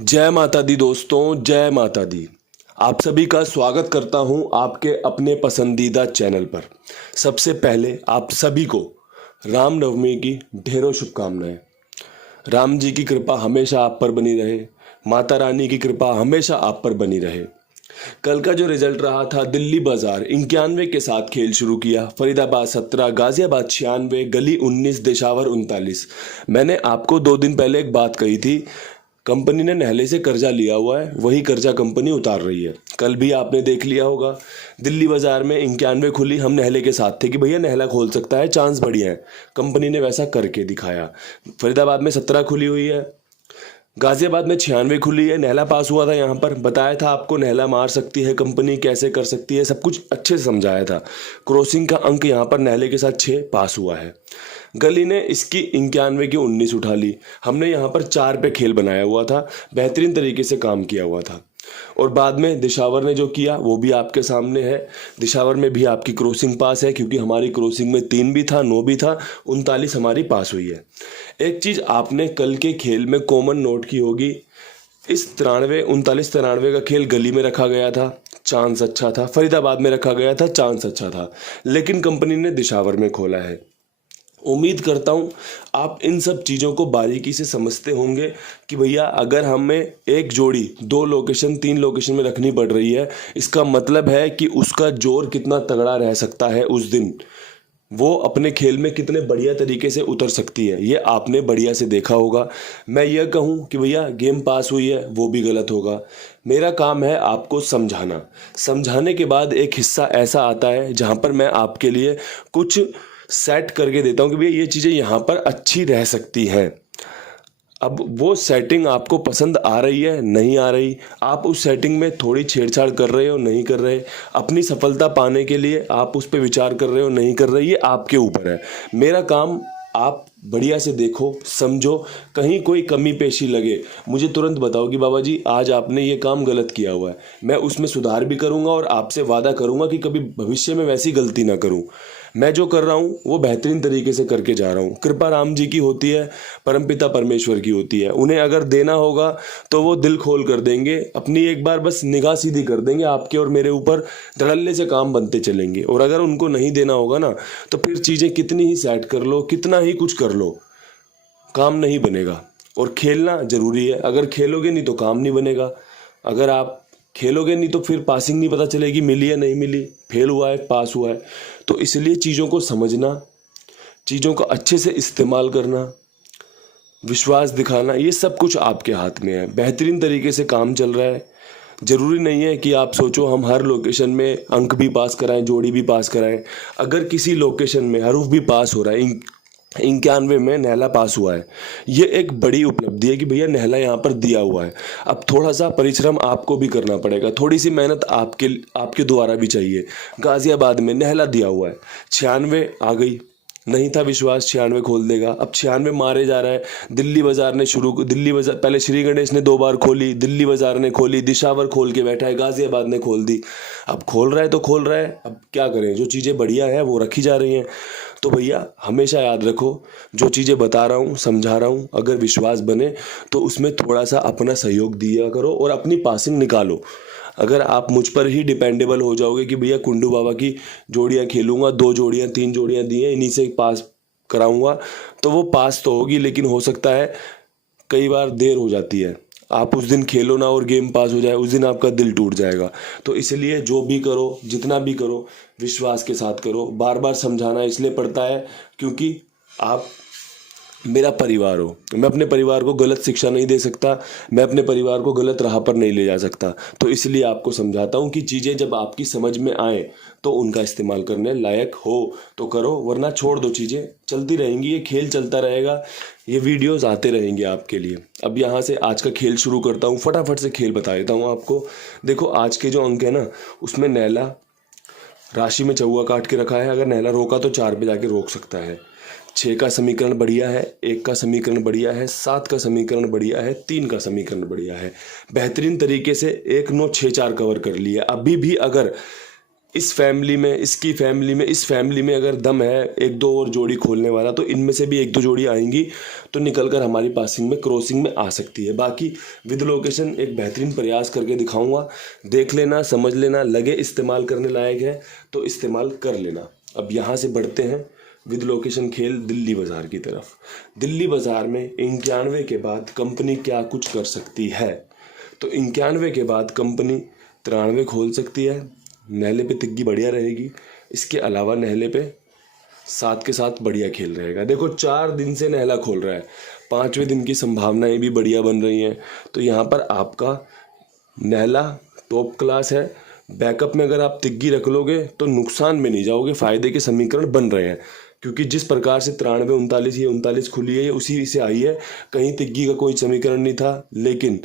जय माता दी दोस्तों, जय माता दी। आप सभी का स्वागत करता हूं आपके अपने पसंदीदा चैनल पर। सबसे पहले आप सभी को रामनवमी की ढेरों शुभकामनाएं। राम जी की कृपा हमेशा आप पर बनी रहे, माता रानी की कृपा हमेशा आप पर बनी रहे। कल का जो रिजल्ट रहा था, दिल्ली बाजार 91 के साथ खेल शुरू किया, फरीदाबाद 17, गाजियाबाद 96, गली 19, देशावर 39। मैंने आपको 2 दिन पहले एक बात कही थी, कंपनी ने नहले से कर्जा लिया हुआ है, वही कर्जा कंपनी उतार रही है। कल भी आपने देख लिया होगा, दिल्ली बाजार में 91 खुली, हम नहले के साथ थे कि भैया नहला खोल सकता है, चांस बढ़िया है। कंपनी ने वैसा करके दिखाया। फरीदाबाद में 17 खुली हुई है, गाजियाबाद में 96 खुली है। नहला पास हुआ था, यहाँ पर बताया था आपको नहला मार सकती है कंपनी, कैसे कर सकती है, सब कुछ अच्छे से समझाया था। क्रॉसिंग का अंक यहाँ पर नहले के साथ 6 पास हुआ है। गली ने इसकी 91 की 19 उठा ली। हमने यहाँ पर 4 पे खेल बनाया हुआ था, बेहतरीन तरीके से काम किया हुआ था। और बाद में दिशावर ने जो किया वो भी आपके सामने है। दिशावर में भी आपकी क्रॉसिंग पास है, क्योंकि हमारी क्रॉसिंग में 3 भी था, 9 भी था, 39 हमारी पास हुई है। एक चीज़ आपने कल के खेल में कॉमन नोट की होगी, इस 39 का खेल गली में रखा गया था, चांस अच्छा था। फरीदाबाद में रखा गया था, चांस अच्छा था, लेकिन कंपनी ने दिशावर में खोला है। उम्मीद करता हूँ आप इन सब चीज़ों को बारीकी से समझते होंगे कि भैया अगर हमें एक जोड़ी 2 लोकेशन 3 लोकेशन में रखनी पड़ रही है, इसका मतलब है कि उसका जोर कितना तगड़ा रह सकता है उस दिन, वो अपने खेल में कितने बढ़िया तरीके से उतर सकती है, ये आपने बढ़िया से देखा होगा। मैं यह कहूँ कि भैया गेम पास हुई है वो भी गलत होगा। मेरा काम है आपको समझाना। समझाने के बाद एक हिस्सा ऐसा आता है जहाँ पर मैं आपके लिए कुछ सेट करके देता हूँ कि भैया ये चीज़ें यहाँ पर अच्छी रह सकती हैं। अब वो सेटिंग आपको पसंद आ रही है, नहीं आ रही, आप उस सेटिंग में थोड़ी छेड़छाड़ कर रहे हो, नहीं कर रहे, अपनी सफलता पाने के लिए आप उस पर विचार कर रहे हो, नहीं कर रहे, ये आपके ऊपर है। मेरा काम आप बढ़िया से देखो, समझो, कहीं कोई कमी पेशी लगे मुझे तुरंत बताओ कि बाबा जी आज आपने ये काम गलत किया हुआ है। मैं उसमें सुधार भी करूँगा और आपसे वादा करूँगा कि कभी भविष्य में वैसी गलती ना करूँ। मैं जो कर रहा हूँ वो बेहतरीन तरीके से करके जा रहा हूँ। कृपा राम जी की होती है, परमपिता परमेश्वर की होती है। उन्हें अगर देना होगा तो वो दिल खोल कर देंगे, अपनी एक बार बस निगाह सीधी कर देंगे आपके और मेरे ऊपर, धड़ल्ले से काम बनते चलेंगे। और अगर उनको नहीं देना होगा ना, तो फिर चीज़ें कितनी ही सेट कर लो, कितना ही कुछ कर लो, काम नहीं बनेगा। और खेलना ज़रूरी है, अगर खेलोगे नहीं तो काम नहीं बनेगा। अगर आप खेलोगे नहीं तो फिर पासिंग नहीं पता चलेगी मिली है नहीं मिली, फेल हुआ है पास हुआ है। तो इसलिए चीज़ों को समझना, चीज़ों को अच्छे से इस्तेमाल करना, विश्वास दिखाना, ये सब कुछ आपके हाथ में है। बेहतरीन तरीके से काम चल रहा है। ज़रूरी नहीं है कि आप सोचो हम हर लोकेशन में अंक भी पास कराएं, जोड़ी भी पास कराएं। अगर किसी लोकेशन में हरूफ भी पास हो रहा है, 91 में नहला पास हुआ है, ये एक बड़ी उपलब्धि है कि भैया नहला यहाँ पर दिया हुआ है। अब थोड़ा सा परिश्रम आपको भी करना पड़ेगा, थोड़ी सी मेहनत आपके द्वारा भी चाहिए। गाजियाबाद में नहला दिया हुआ है, 96 आ गई, नहीं था विश्वास 96 खोल देगा, अब 96 मारे जा रहा है। दिल्ली बाजार पहले श्री गणेश ने 2 बार खोली, दिल्ली बाजार ने खोली, दिशावर खोल के बैठा है, गाजियाबाद ने खोल दी। अब खोल रहा है तो खोल रहा है, अब क्या करें, जो चीज़ें बढ़िया है वो रखी जा रही हैं। तो भैया हमेशा याद रखो, जो चीज़ें बता रहा हूँ, समझा रहा हूँ, अगर विश्वास बने तो उसमें थोड़ा सा अपना सहयोग दिया करो और अपनी पासिंग निकालो। अगर आप मुझ पर ही डिपेंडेबल हो जाओगे कि भैया कुंडू बाबा की जोड़ियाँ खेलूंगा, 2 जोड़ियाँ 3 जोड़ियाँ दी हैं, इन्हीं से पास कराऊंगा, तो वो पास तो होगी, लेकिन हो सकता है कई बार देर हो जाती है। आप उस दिन खेलो ना और गेम पास हो जाए, उस दिन आपका दिल टूट जाएगा। तो इसलिए जो भी करो, जितना भी करो, विश्वास के साथ करो। बार बार समझाना इसलिए पड़ता है क्योंकि आप मेरा परिवार हो। मैं अपने परिवार को गलत शिक्षा नहीं दे सकता, मैं अपने परिवार को गलत राह पर नहीं ले जा सकता। तो इसलिए आपको समझाता हूँ कि चीज़ें जब आपकी समझ में आए तो उनका इस्तेमाल करने लायक हो तो करो, वरना छोड़ दो। चीज़ें चलती रहेंगी, ये खेल चलता रहेगा, ये वीडियोस आते रहेंगे आपके लिए। अब यहाँ से आज का खेल शुरू करता हूँ, फटाफट से खेल बता देता हूँ आपको। देखो आज के जो अंक है ना, उसमें नैला राशि में चौवा काट के रखा है, अगर नैला रोका तो 4 पे जाके रोक सकता है। 6 का समीकरण बढ़िया है, 1 का समीकरण बढ़िया है, 7 का समीकरण बढ़िया है, 3 का समीकरण बढ़िया है। बेहतरीन तरीके से 1 9 6 4 कवर कर लिया। अभी भी अगर इस फैमिली में, इसकी फैमिली में, इस फैमिली में अगर दम है एक दो और जोड़ी खोलने वाला तो इनमें से भी एक दो जोड़ी आएंगी तो निकल कर हमारी पासिंग में, क्रॉसिंग में आ सकती है। बाकी विद लोकेशन एक बेहतरीन प्रयास करके दिखाऊंगा, देख लेना, समझ लेना, लगे इस्तेमाल करने लायक है तो इस्तेमाल कर लेना। अब यहाँ से बढ़ते हैं विद लोकेशन खेल दिल्ली बाज़ार की तरफ। दिल्ली बाज़ार में 91 के बाद कंपनी क्या कुछ कर सकती है, तो 91 के बाद कंपनी 93 खोल सकती है। नहले पे तिग्गी बढ़िया रहेगी, इसके अलावा नहले पे 7 के साथ बढ़िया खेल रहेगा। देखो 4 दिन से नहला खोल रहा है, 5वें दिन की संभावनाएं भी बढ़िया बन रही हैं, तो यहाँ पर आपका नहला टॉप क्लास है। बैकअप में अगर आप तिग्गी रख लोगे तो नुकसान में नहीं जाओगे, फायदे के समीकरण बन रहे हैं, क्योंकि जिस प्रकार से 93 39 ये 39 खुली है ये उसी से आई है, कहीं तिग्गी का कोई समीकरण नहीं था। लेकिन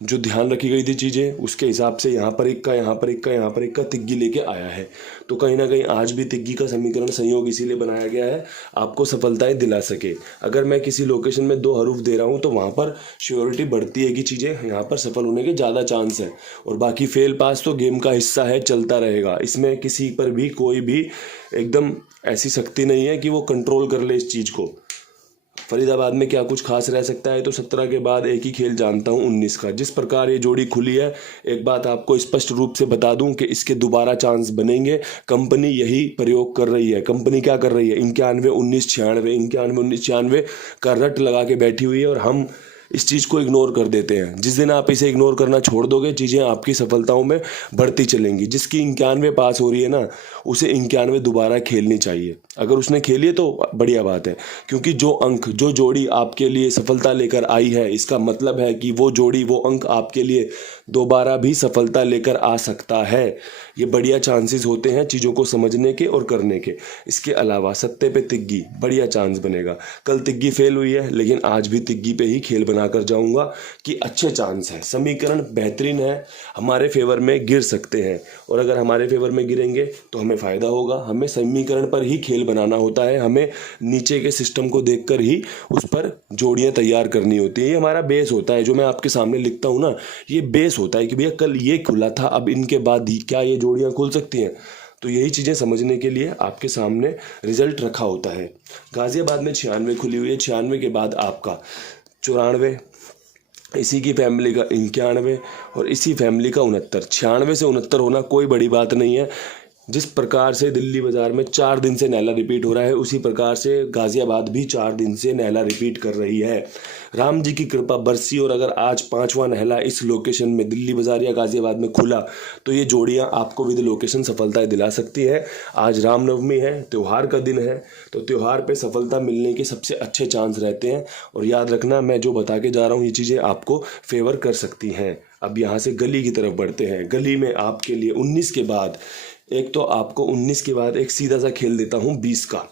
जो ध्यान रखी गई थी चीज़ें उसके हिसाब से यहाँ पर इक्का, यहाँ पर इक्का, यहाँ पर इक्का तिग्गी लेके आया है, तो कहीं ना कहीं आज भी तिग्गी का समीकरण संयोग इसीलिए बनाया गया है आपको सफलताएं दिला सके। अगर मैं किसी लोकेशन में 2 हरूफ दे रहा हूँ तो वहाँ पर श्योरिटी बढ़ती है कि चीज़ें यहाँ पर सफल होने के ज़्यादा चांस है, और बाकी फेल पास तो गेम का हिस्सा है, चलता रहेगा। इसमें किसी पर भी कोई भी एकदम ऐसी शक्ति नहीं है कि वो कंट्रोल कर ले इस चीज़ को। फरीदाबाद में क्या कुछ खास रह सकता है, तो 17 के बाद एक ही खेल जानता हूँ 19 का। जिस प्रकार ये जोड़ी खुली है, एक बात आपको स्पष्ट रूप से बता दूं कि इसके दोबारा चांस बनेंगे। कंपनी यही प्रयोग कर रही है। कंपनी क्या कर रही है, 91 19 96, 91 19 96 का रट लगा के बैठी हुई है, और हम इस चीज़ को इग्नोर कर देते हैं। जिस दिन आप इसे इग्नोर करना छोड़ दोगे, चीज़ें आपकी सफलताओं में बढ़ती चलेंगी। जिसकी 91 पास हो रही है ना, उसे 91 दोबारा खेलनी चाहिए। अगर उसने खेली है तो बढ़िया बात है, क्योंकि जो अंक, जो जोड़ी आपके लिए सफलता लेकर आई है, इसका मतलब है कि वो जोड़ी, वो अंक आपके लिए दोबारा भी सफलता लेकर आ सकता है। ये बढ़िया चांसेस होते हैं चीज़ों को समझने के और करने के। इसके अलावा सत्ते पे तिग्गी बढ़िया चांस बनेगा। कल तिग्गी फेल हुई है, लेकिन आज भी तिग्गी पे ही खेल बनाकर जाऊंगा कि अच्छे चांस है, समीकरण बेहतरीन है, हमारे फेवर में गिर सकते हैं, और अगर हमारे फेवर में गिरेंगे तो हमें फ़ायदा होगा। हमें समीकरण पर ही खेल बनाना होता है, हमें नीचे के सिस्टम को देखकर ही उस पर जोड़ियाँ तैयार करनी होती है। ये हमारा बेस होता है, जो मैं आपके सामने लिखता हूँ ना, ये बेस होता है कि भैया कल ये खुला था, अब इनके बाद ही क्या ये जोड़ियाँ खुल सकती हैं। तो यही चीज़ें समझने के लिए आपके सामने रिजल्ट रखा होता है। गाजियाबाद में 96 खुली हुई है, 96 के बाद आपका 94, इसी की फैमिली का 91 और इसी फैमिली का 69। 96 से 69 होना कोई बड़ी बात नहीं है। जिस प्रकार से दिल्ली बाज़ार में 4 दिन से नहला रिपीट हो रहा है, उसी प्रकार से गाज़ियाबाद भी 4 दिन से नहला रिपीट कर रही है। राम जी की कृपा बरसी, और अगर आज 5वां नहला इस लोकेशन में दिल्ली बाज़ार या गाज़ियाबाद में खुला तो ये जोड़ियां आपको विद लोकेशन सफलताएं दिला सकती है। आज रामनवमी है, त्यौहार का दिन है, तो त्यौहार पे सफलता मिलने के सबसे अच्छे चांस रहते हैं। और याद रखना, मैं जो बता के जा रहा हूँ ये चीज़ें आपको फेवर कर सकती हैं। अब यहाँ से गली की तरफ बढ़ते हैं। गली में आपके लिए 19 के बाद, एक तो आपको 19 के बाद एक सीधा सा खेल देता हूँ 20 का,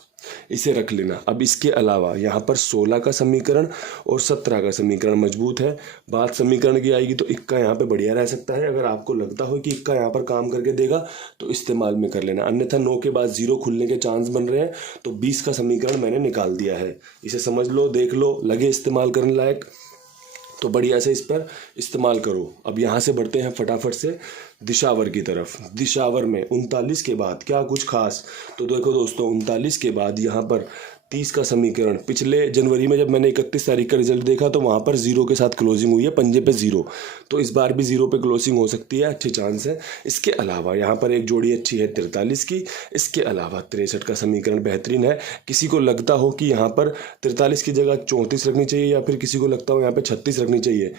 इसे रख लेना। अब इसके अलावा यहाँ पर 16 का समीकरण और 17 का समीकरण मजबूत है। बात समीकरण की आएगी तो इक्का यहाँ पे बढ़िया रह सकता है। अगर आपको लगता हो कि इक्का यहाँ पर काम करके देगा तो इस्तेमाल में कर लेना, अन्यथा 9 के बाद 0 खुलने के चांस बन रहे हैं, तो 20 का समीकरण मैंने निकाल दिया है। इसे समझ लो, देख लो, लगे इस्तेमाल करने लायक तो बढ़िया से इस पर इस्तेमाल करो। अब यहाँ से बढ़ते हैं फटाफट से दिशावर की तरफ। दिशावर में 39 के बाद क्या कुछ खास, तो देखो दोस्तों, 39 के बाद यहाँ पर 30 का समीकरण। पिछले जनवरी में जब मैंने 31 तारीख का रिजल्ट देखा तो वहाँ पर 0 के साथ क्लोजिंग हुई है, पंजे पे 0, तो इस बार भी 0 पे क्लोजिंग हो सकती है, अच्छे चांस है। इसके अलावा यहाँ पर एक जोड़ी अच्छी है 43 की। इसके अलावा 63 का समीकरण बेहतरीन है। किसी को लगता हो कि यहाँ पर 43 की जगह 34 रखनी चाहिए, या फिर किसी को लगता हो यहाँ पर 36 रखनी चाहिए,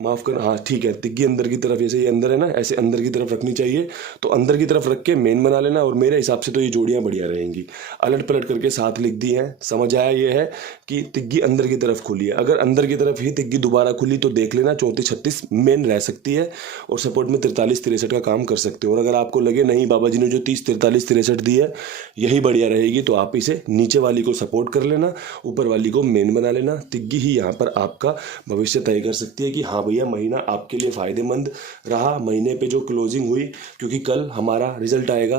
माफ़ कर, हाँ ठीक है, तिग्गी अंदर की तरफ, जैसे ये अंदर है ना, ऐसे अंदर की तरफ रखनी चाहिए, तो अंदर की तरफ रख के मेन बना लेना। और मेरे हिसाब से तो ये जोड़ियाँ बढ़िया रहेंगी। अलट पलट करके साथ लिख दी हैं, समझ आया ये है कि तिग्गी अंदर की तरफ खुली है। अगर अंदर की तरफ ही तिग्गी दोबारा खुली तो देख लेना 34 36 मेन रह सकती है, और सपोर्ट में 43 63 का काम कर सकते हो। और अगर आपको लगे नहीं बाबा जी ने जो 30 43 63 दी है यही बढ़िया रहेगी, तो आप इसे नीचे वाली को सपोर्ट कर लेना, ऊपर वाली को मेन बना लेना। तिग्गी ही यहाँ पर आपका भविष्य तय कर सकती है कि हाँ भैया महीना आपके लिए फायदेमंद रहा। महीने पे जो क्लोजिंग हुई, क्योंकि कल हमारा रिजल्ट आएगा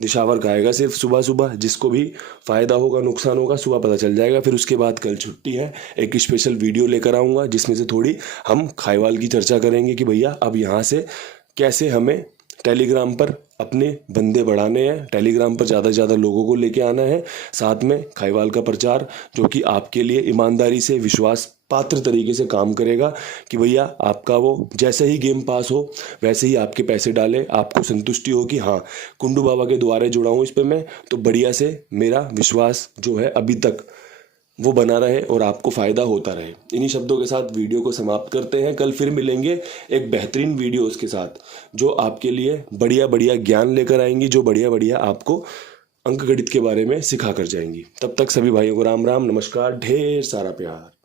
दिशावर का, आएगा सिर्फ सुबह सुबह, जिसको भी फायदा होगा नुकसान होगा सुबह पता चल जाएगा। फिर उसके बाद कल छुट्टी है, एक स्पेशल वीडियो लेकर आऊँगा जिसमें से थोड़ी हम खाईवाल की चर्चा करेंगे कि भैया अब यहाँ से कैसे हमें टेलीग्राम पर अपने बंदे बढ़ाने हैं, टेलीग्राम पर ज़्यादा से ज़्यादा लोगों को लेके आना है। साथ में खाईवाल का प्रचार जो कि आपके लिए ईमानदारी से विश्वास पात्र तरीके से काम करेगा कि भैया आपका वो जैसे ही गेम पास हो वैसे ही आपके पैसे डाले, आपको संतुष्टि हो कि हाँ कुंडू बाबा के द्वारे जुड़ा हूँ इस पर मैं, तो बढ़िया से मेरा विश्वास जो है अभी तक वो बना रहे और आपको फ़ायदा होता रहे। इन्हीं शब्दों के साथ वीडियो को समाप्त करते हैं। कल फिर मिलेंगे एक बेहतरीन वीडियोस के साथ जो आपके लिए बढ़िया बढ़िया ज्ञान लेकर आएंगी, जो बढ़िया बढ़िया आपको अंक गणित के बारे में सिखा कर जाएंगी। तब तक सभी भाइयों को राम राम, नमस्कार, ढेर सारा प्यार।